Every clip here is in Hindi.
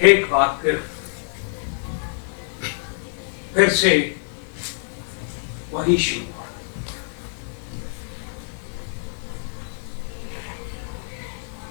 एक बार फिर से वही शुरू हुआ।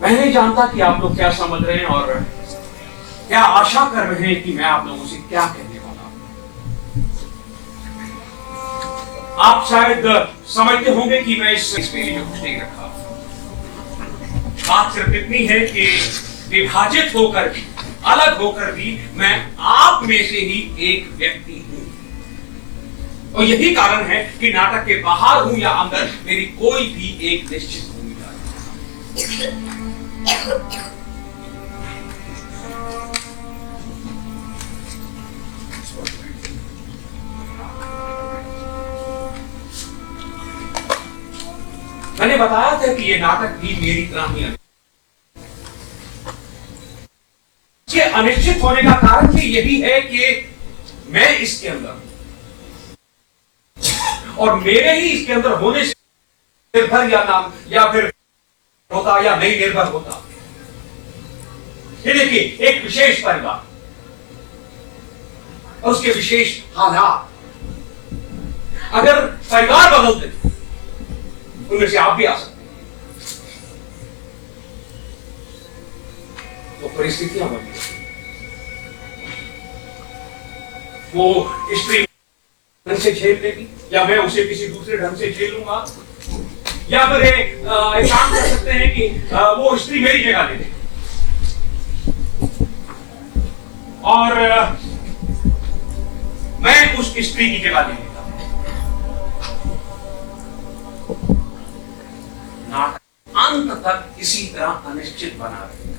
मैं नहीं जानता कि आप लोग क्या समझ रहे हैं और क्या आशा कर रहे हैं कि मैं आप लोगों से क्या कहने वाला हूं। आप शायद समझते होंगे कि मैं इस मेरे में कुछ नहीं रखा। बात सिर्फ इतनी है कि विभाजित होकर भी, अलग होकर भी मैं आप में से ही एक व्यक्ति हूं। और यही कारण है कि नाटक के बाहर हूं या अंदर मेरी कोई भी एक निश्चित भूमिका है। मैंने बताया था कि यह नाटक भी मेरी तरह ही इसके अनिश्चित होने का कारण भी यही है कि मैं इसके अंदर हूं और मेरे ही इसके अंदर होने से निर्भर या नाम या फिर होता या नहीं निर्भर होता। ये देखिए, एक विशेष परिवार और उसके विशेष हालात, अगर परिवार बदलते उनमें से आप भी आ सकते हैं, तो परिस्थितियां बदल वो स्त्री ढंग से झेल लेगी या मैं उसे किसी दूसरे ढंग से झेलूंगा, या फिर एक काम कर सकते हैं कि वो स्त्री मेरी जगह ले ले और मैं उस स्त्री की जगह ले लेता। नाटक अंत तक इसी तरह अनिश्चित बना रहेगा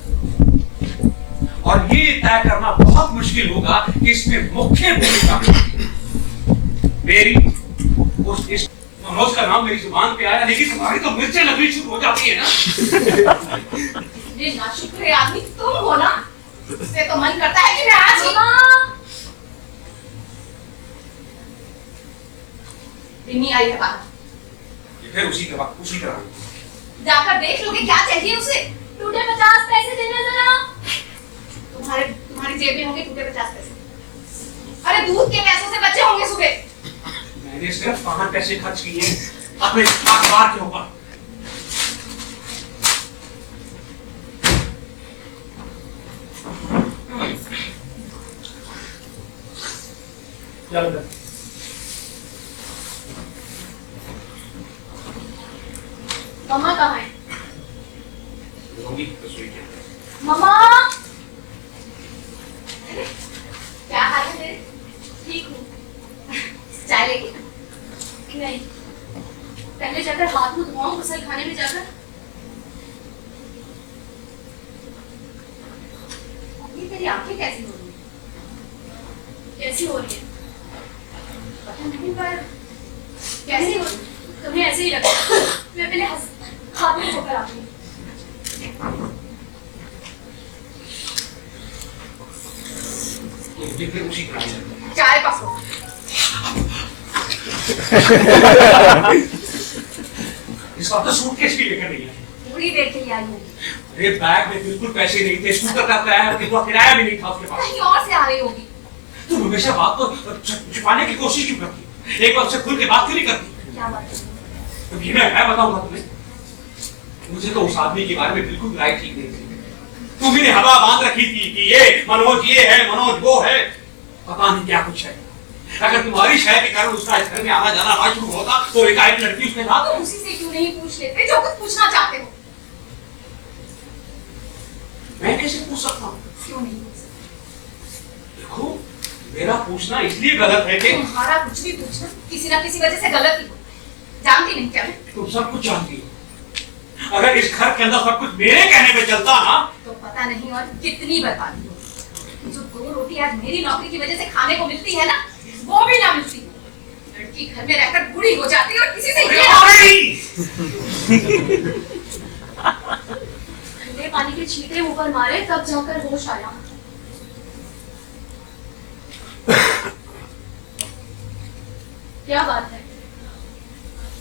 और ये तय करना बहुत मुश्किल होगा कि इसमें मुख्य भूमिका मेरी उस मनोज का नाम मेरी जुबान पे आया, लेकिन तुम्हारी तो मिर्चें लगनी शुरू हो जाती है ना। ये नाशुक्र आदमी तुम हो ना, इससे तो मन करता है कि मैं आज ही रिमी आई है बाहर। ये फिर उसी तरह जाकर देख लोगे क्या चाहिए उसे। टूटे 50 पैसे देना जरा। तुम्हारी जेब में होंगे टूटे 50 पैसे। अरे दूध के पैसों से बचे होंगे सुबह। मैंने सिर्फ 5 पैसे खर्च किए अपने अखबार के ऊपर। चलो मम्मा कहाँ है? मम्मा क्या हाल है तेरे? ठीक हूँ। चाय लेगी? नहीं, पहले जाकर हाथ मुंह धोऊं गुसल खाने में जाकर। ये तेरी आंखें कैसी हो रही हैं? कैसी हो रही है? पता नहीं पर कैसी हो रही है? तुम्हें ऐसे ही लगता है। मैं पहले हाथ में धोकर आती हूँ। चाय पकड़ो। इस वक्त तो सूटकेस भी लेकर नहीं आई। पूरी देर के लिए आई हूँ। अरे बैग में बिल्कुल पैसे नहीं थे, स्कूटर का किराया भी नहीं था उसके पास। कहीं और से आ रही होगी। तुम हमेशा बात को छुपाने की कोशिश क्यों करती? एक बार से खुल के बात क्यों नहीं करती? क्या बात है? तो ये मैं बताऊंगा तुम्हें। मुझे तो उस आदमी के बारे में बिल्कुल राय ठीक नहीं थी। तुम ही हवा बांध रखी थी कि ये मनोज ये है, मनोज वो है, पता नहीं क्या कुछ है। अगर तुम्हारी शय के कारण उसका इस घर में आना जाना ना शुरू होता तो एक लड़की उसके साथ। तुम उसी से क्यों नहीं पूछ लेते जो कुछ पूछना चाहते हो? मैं कैसे पूछ सकता हूँ? क्यों नहीं पूछ सकते? देखो, मेरा पूछना इसलिए गलत है कि तुम्हारा कुछ भी पूछना किसी ना किसी वजह से गलत ही होता है। जानती नहीं क्या मैं? तुम सब कुछ जानती हो। अगर इस घर के अंदर सब कुछ मेरे कहने पे चलता ना तो पता नहीं और कितनी बर्बादी हो। जो 2 रोटी आज मेरी नौकरी की वजह से खाने को मिलती है ना, वो भी ना मिलती। लड़की घर में रहकर बूढ़ी हो जाती है और किसी से ठंडे पानी के छींटे मुंह पर मारे तब जाकर होश आया। क्या बात है?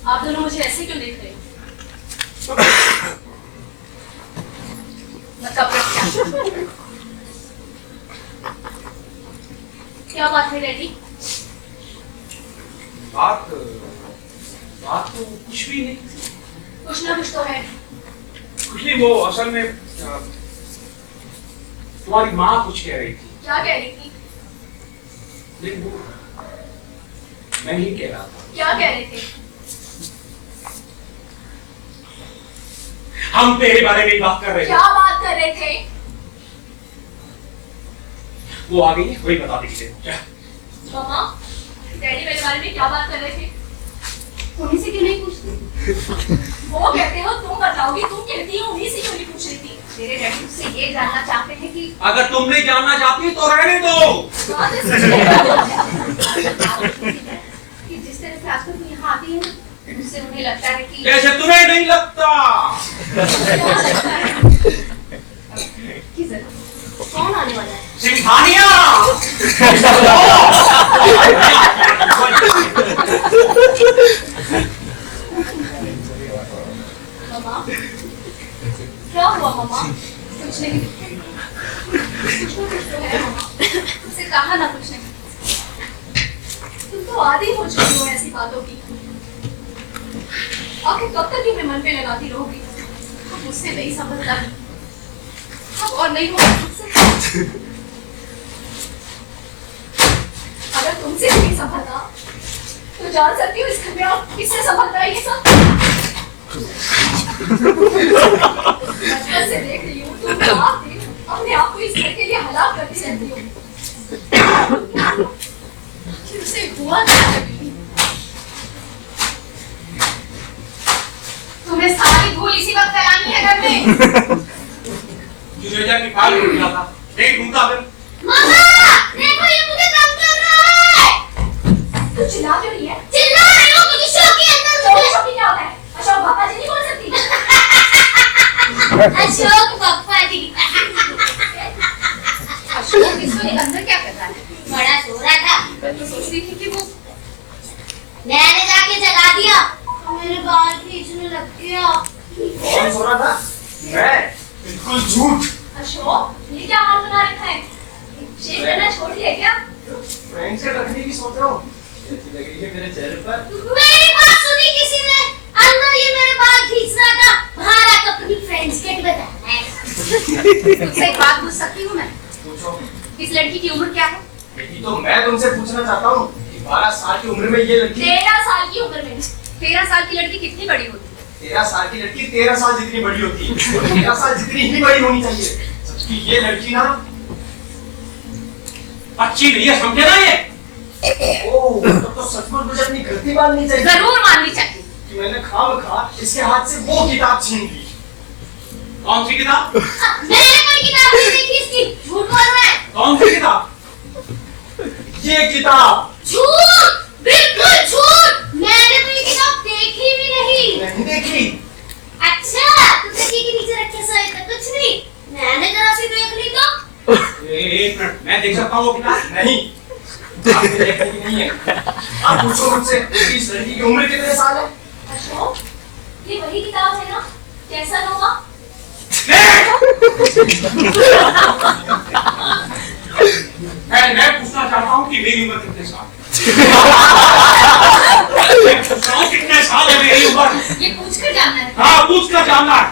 आप दोनों मुझे ऐसे क्यों देख रहे हो? मतलब क्या? क्या बात है डैडी? बात बात तो कुछ भी नहीं। कुछ ना कुछ तो है। कुछ नहीं, वो असल में तुम्हारी माँ कुछ कह रही थी। क्या कह रही थी? लेकिन वो मैं ही कह रहा था। क्या कह रहे थे? हम तेरे बारे में ही बात कर रहे थे। क्या बात कर रहे थे? वो आ गई है, वही बता देगी तेरे को। क्या? मामा, डैडी मेरे बारे में क्या बात कर रहे थे? उन्हीं से क्यों नहीं पूछती? वो कहते हो तुम बताओगी, तुम कहती हो उन्हीं से क्यों नहीं पूछ रही थी? मेरे डैडी मुझसे ये जानना चाहते हैं कि अगर तुम नहीं जानना चाहती तो रहने दो। कि जिस तरह से आजकल तुम यहाँ आती है ना, उससे उन्हें लगता है कि जैसे तुम्हें नहीं लगता। कौन आने वाला है? सिंघानिया। मामा, क्या हुआ मामा? कुछ नहीं। कुछ तो है मामा। मुझसे कहा ना कुछ नहीं। तुम तो आदी हो चुकी हो ऐसी बातों की। आखिर कब तक तुम्हें मन पे लगाती रहोगी? अब मुझसे नहीं समझता। अब और नहीं होगा मुझसे। अगर तुमसे नहीं संभलता तो जान सकती हो इस घर में और किससे संभलता है ये सब? बचपन से देख रही हूँ तुम रात दिन अपने आप को इस घर के लिए हलाक करती रहती हो। फिर उसे हुआ क्या कभी? तुम्हें सारी धूल इसी वक्त फैलानी है घर में। जुनेजा की फाइल ढूंढना था, नहीं ढूंढता फिर। मामा, देखो ये मुझे तंग कर रहा है। तू चिल्ला क्यों रही है? चिल्ला रही हूँ क्योंकि शौक के अंदर शौक क्या होता है? अशोक पापा जी नहीं बोल सकती। अशोक पापा जी। अशोक इसमें अंदर क्या कर रहा है? बड़ा सो रहा था। मैं तो सोच रही थी कि वो मैंने जाके जगा दिया और मेरे बाल खींचने लग गया। कौन सो रहा था? मैं? बिल्कुल झूठ। अशोक, ये क्या हाल बना रखा है? शेव करना छोड़ दिया क्या? फ्रेंड से रखने की सोच रहा हूँ। कैसी लग रही है मेरे चेहरे पर? मेरी बात सुनी किसी ने? अंदर ये मेरे बाल खींच रहा था, बाहर आकर अपनी फ्रेंड्स के बताना है। तुमसे एक बात पूछ सकती हूँ मैं? पूछो। इस लड़की की उम्र क्या है? यही तो मैं तुमसे पूछना चाहता हूँ कि 12 साल की उम्र में ये लड़की 13 साल की उम्र में। 13 साल की लड़की कितनी बड़ी होती है? 13 साल की लड़की 13 साल जितनी बड़ी होती है। 13 साल जितनी ही बड़ी होनी चाहिए। जबकि ये लड़की ना अच्छी नहीं है, समझे ना ये? ओह, तो सचमुच मुझे अपनी गलती माननी चाहिए जरूर माननी चाहिए कि मैंने खामखा इसके हाथ से वो किताब छीन ली। कौन सी किताब? मैंने कोई किताब नहीं देखी इसकी। झूठ बोल रहा है। कौन सी किताब? ये किताब झूठ, बिल्कुल झूठ। मैंने तो ये किताब देखी भी नहीं। नहीं देखी। अच्छा, तुम तकिए के नीचे रखे सोए तो कुछ नहीं। मैंने जरा सी देख ली तो। एक मिनट, मैं देख सकता हूँ वो किताब? नहीं, आपने देखी नहीं है। आप पूछो मुझसे इस लड़की की उम्र कितने साल है? अशोक, ये वही किताब है ना? कैसा होगा? मैं पूछना चाहता हूँ कि मेरी उम्र कितने साल है? मैं पूछ रहा हूँ कितने साल है मेरी उम्र? ये पूछ कर जानना है। हाँ, पूछ कर जानना है।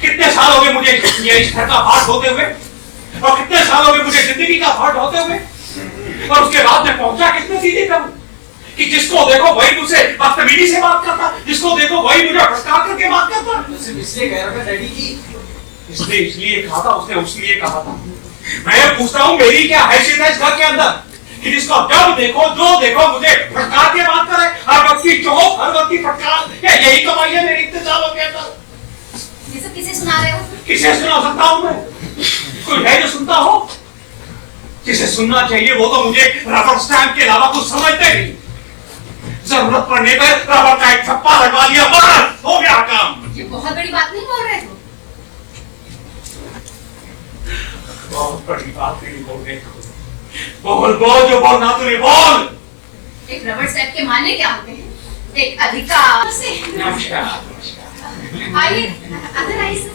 कितने साल हो गए मुझे ये इस घर का भार ढोते हुए, और कितने साल हो गए मुझे जिंदगी का भार ढोते हुए, और उसके बाद में पहुंचा कितने सीधे करूं कि जिसको देखो वही मुझसे बदतमीजी से बात करता, जिसको देखो वही मुझे भटका करके बात करता। सिर्फ इसलिए कह रहा था डैडी की इसलिए कहा था उसने, उसलिए कहा था। मैं पूछता हूँ मेरी क्या हैसियत है इस घर के अंदर कि जिसको जब देखो जो देखो मुझे फटकार के बात करे, हर वक्त की चौक, हर वक्त की फटकार। क्या यही कमाई है मेरी इतने सालों के अंदर? ये सब किसे सुना रहे हो? किसे सुना सकता हूँ मैं? कोई है जो सुनता हो? जिसे सुनना चाहिए वो तो मुझे रबर स्टैंप के अलावा कुछ समझते नहीं। जरूरत पड़ने पर रबर का एक थप्पा लगवा दिया, बस हो गया काम। ये बहुत बड़ी बात नहीं बोल रहे हो? बहुत बड़ी बात नहीं बोल रहे हो। बोल बोल जो बोलना तूने बोल। एक रबर स्टैंप के माने क्या होते हैं? एक अधिकार से। नमस्कार, नमस्कार। आइए, अंदर आइए सर।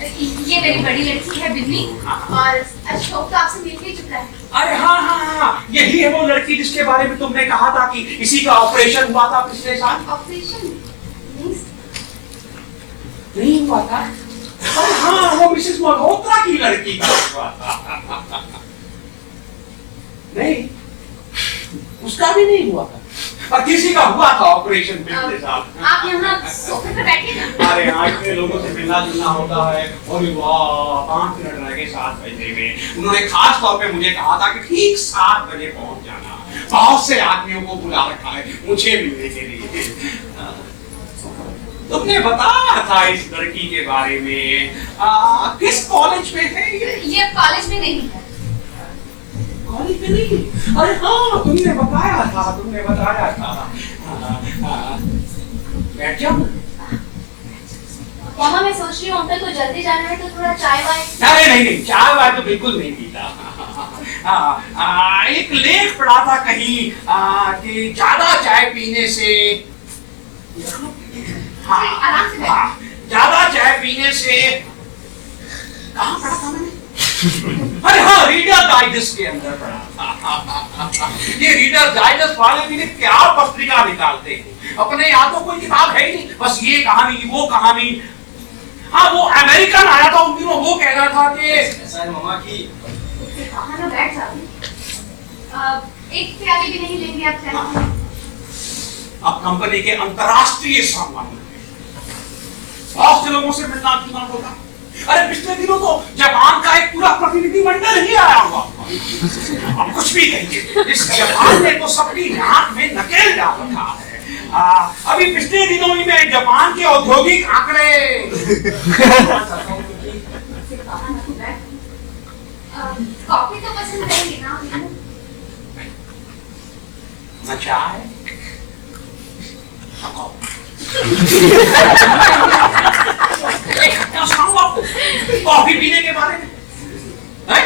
ये मेरी बड़ी लड़की है बिन्नी, और अशोक तो आपसे मिल ही चुका है। अरे हाँ हाँ हाँ, यही है वो लड़की जिसके बारे में तुमने कहा था कि इसी का ऑपरेशन हुआ था पिछले साल। ऑपरेशन नहीं हुआ था? अरे हाँ, वो मिसेस मल्होत्रा की लड़की का हुआ था। नहीं, उसका भी नहीं हुआ था, और किसी का हुआ था ऑपरेशन पिछले साल। आप यहाँ सोफे पर बैठे ना। अरे हाँ, इतने लोगों से मिलना जुलना होता है, और वाह 5 मिनट रह गए 7 बजे में। उन्होंने खास तौर पे मुझे कहा था कि ठीक 7 बजे पहुंच जाना। बहुत से आदमियों को बुला रखा है मुझे मिलने के लिए। तुमने बताया था इस लड़की के बारे में, किस कॉलेज में है ये कॉलेज में नहीं है। कॉलेज में नहीं? अरे हाँ, तुमने बताया था। बैठ जाओ। मामा मैं सोच रही हूँ अंकल को जल्दी जाना है तो थोड़ा चाय वाय। अरे नहीं, चाय वाय तो बिल्कुल नहीं पीता। एक लेख पढ़ा था कहीं कि ज्यादा चाय पीने से, आराम से ज्यादा चाय पीने से, कहाँ पढ़ा था मैंने? अरे हाँ, रीडर डाइजेस्ट के अंदर पढ़ा था। ये रीडर डाइजेस्ट वाले भी क्या पत्रिका निकालते हैं, अपने यहाँ तो कोई किताब है ही नहीं, बस ये कहानी वो कहानी। हाँ, वो अमेरिकन आया था उन दिनों, वो कह रहा था कि ऐसा है मामा की ना बैठ जाओ। एक प्याली भी नहीं लेंगे आप चाय? अब कंपनी के अंतरराष्ट्रीय संबंध, बहुत से लोगों से मिलना जुलना होगा। अरे पिछले दिनों तो जापान का एक पूरा प्रतिनिधिमंडल ही आया हुआ। अब कुछ भी कहिए, इस जापान ने तो सबकी नाक में नकेल डाल रखा है। अभी पिछले दिनों ही में जापान के औद्योगिक आंकड़े। कॉफी तो पसंद करेंगे ना? चाय कॉफी पीने के बारे में है?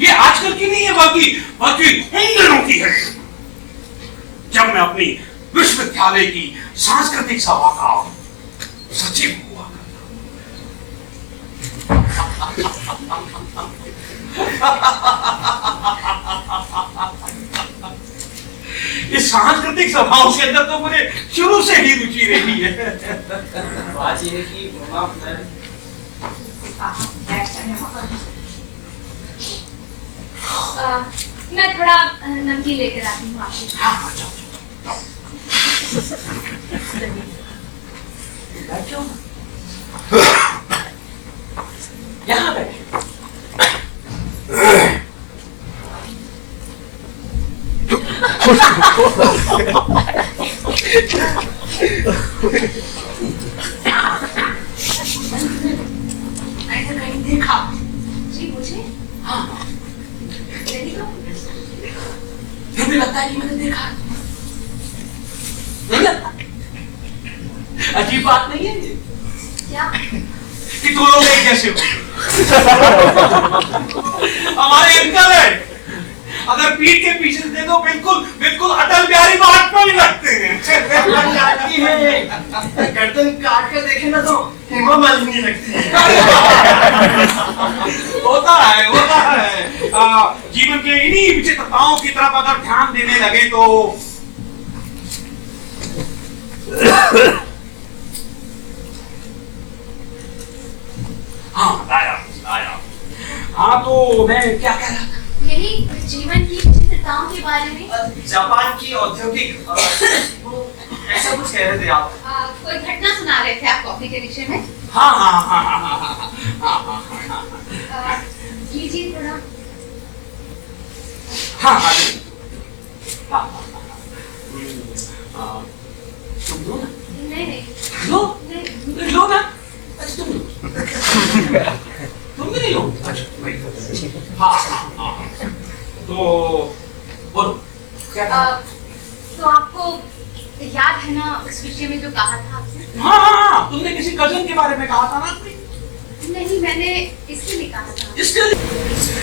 ये आजकल की नहीं है, बल्कि उन दिनों की है जब मैं अपनी विश्वविद्यालय की सांस्कृतिक सभा का सचिव हुआ। इस सांस्कृतिक सभाओं के अंदर तो मुझे शुरू से ही रुचि रही है। बात ये है कि मामा मैं थोड़ा नमकीन लेकर आती हूँ आपको। हाँ, जाओ। बैठो, यहाँ बैठो। कहीं देखा? जी मुझे? हाँ, नहीं तो? फिर भी लगता है कि मैंने देखा। नहीं लगता? अजीब बात नहीं है ये? क्या? कि तुम लोग एक जैसे हो। हमारे अंकल है, अगर पीठ के पीछे दे दो बिल्कुल अटल बिहारी वाजपेयी लगते हैं। गर्दन काट कर देखे ना तो हेमा मालिनी लगती है। होता है। जीवन के इन्हीं विचित्रताओं की तरफ अगर ध्यान देने लगे तो हाँ, तो मैं क्या कह रहा था? यही जीवन की विचित्रताओं के बारे में। जापान की औद्योगिक वो ऐसा कुछ कह रहे थे आप। कोई घटना सुना रहे थे आप कॉफी के विषय में? हाँ। लीजिए थोड़ा। हाँ। तुम दो ना। नहीं। लो ना। अच्छा तुम भी नहीं लो। अच्छा हाँ। तो बोलो क्या? तो आपको याद है ना उस विषय में जो कहा था आपसे? हाँ, तुमने किसी कजन के बारे में कहा था ना? नहीं, मैंने इसके लिए कहा था। इसके लिए?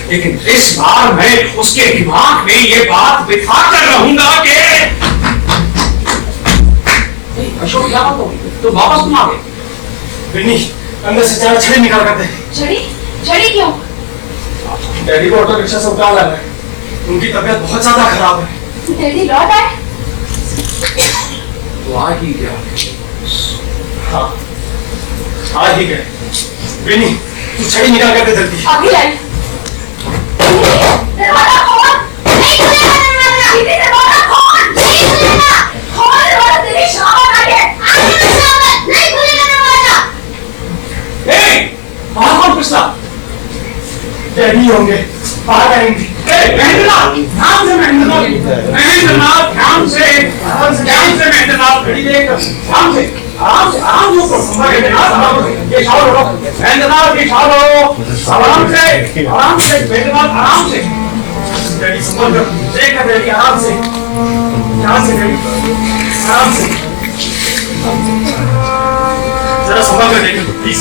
लेकिन इस बार मैं उसके दिमाग में ये बात बिठा कर रहूंगा कि अशोक क्या बात हो, तो वापस तुम आ गए? बिन्नी अंदर से चार छड़ी निकाल कर दे। छड़ी? छड़ी क्यों? डैडी को ऑटो रिक्शा से उतार लाना है। उनकी तबीयत बहुत ज्यादा खराब है। डैडी लौट आए? तो आ ही गया। हाँ, आ ही गए। विनी, तू छड़ी निकाल कर दे जल्दी। अभी लाई। दरवाजा खोल। नहीं खुलेगा दरवाजा। दीदी दरवाजा खोल। नहीं खुलेगा। खोल दरवाजा, तेरी शाबाश आ गए। आगे शाबाश, नहीं खुलेगा दरवाजा। बाहर कौन पिछला? डैडी होंगे, बाहर आएंगे। महेंद्रनाथ, ध्यान से महेंद्रनाथ, महेंद्रनाथ, ध्यान से महेंद्रनाथ, घड़ी देख, ध्यान से, आराम से महेंद्रनाथ, आराम से, ये शावर लो, महेंद्रनाथ, ये शावर लो, आराम से, महेंद्रनाथ, आराम से, डैडी संभल कर, देखा डैडी आराम से, ध्यान से डैडी, आराम से, जरा संभल कर देखो, प्लीज।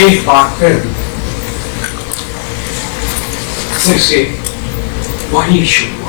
एक बार फिर से वही शुरू।